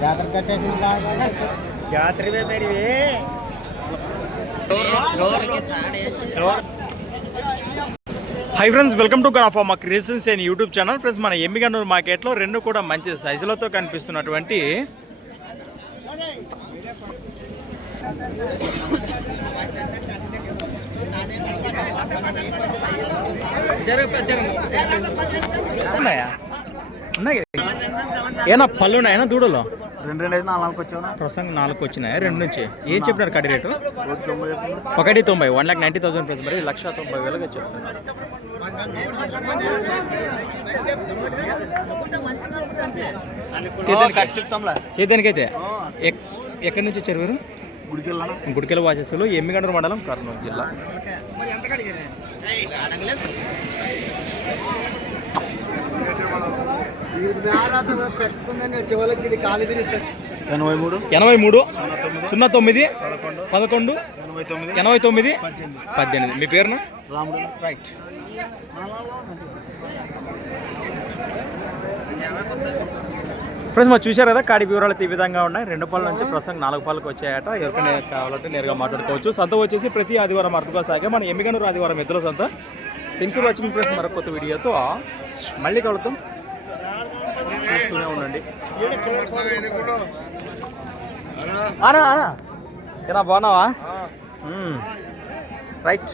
జాతర కట్టేసి జాతర పేరు hi friends welcome to gun of మా creations and YouTube channel friends మన ఎమ్మిగన్నూరు మార్కెట్లో రెండు కూడా మంచి సైజులతో కనిపిస్తున్నటువంటి ఉన్నాయా ఉన్నాయి ఏనా పళ్ళు ఉన్నాయా? దూడలో? రెండు రెండు నాలుగు వచ్చావునా? ప్రసంగం నాలుగు వచ్చినాయి? రెండు నుంచి. ఏం చెప్పినారు కడి రేటు? ఒకటి తొంభై one lakh ninety thousand price మరి లక్ష తొంభై వేలుగా చెప్తున్నారు ఎక్- ఎక్కడి నుంచి వచ్చారు మీరు? గుడికి వెళ్ళానా గుడికెల వాసస్సులు ఎమ్మిగండ్ర మండలం కర్నూలు జిల్లా. ఎనభై మూడు. ఎనభై మూడు సున్నా తొమ్మిది పదకొండు. ఎనభై తొమ్మిది. పద్దెనిమిది. మీ పేరున? రాముడు. రైట్ ఫ్రెండ్స్ మరి చూశారు కదా కాడి వివరాలు ఈ విధంగా ఉన్నాయి. రెండు పళ్ళ నుంచి ప్రస్తుతం నాలుగు పళ్ళకి వచ్చాయట. ఎవరికైనా కావాలంటే నేరుగా మాట్లాడుకోవచ్చు. సంత వచ్చేసి ప్రతి ఆదివారం అర్థగా సాగే మన ఎమ్మిగనూరు ఆదివారం ఎద్దుల సంత. థింక్స్ వాచింగ్ ఫ్రెండ్స్ మరొక కొత్త వీడియోతో మళ్ళీ కలుద్దాం. చూస్తూనే ఉండండి. అనా అనా ఏనా బాగున్నావా? రైట్.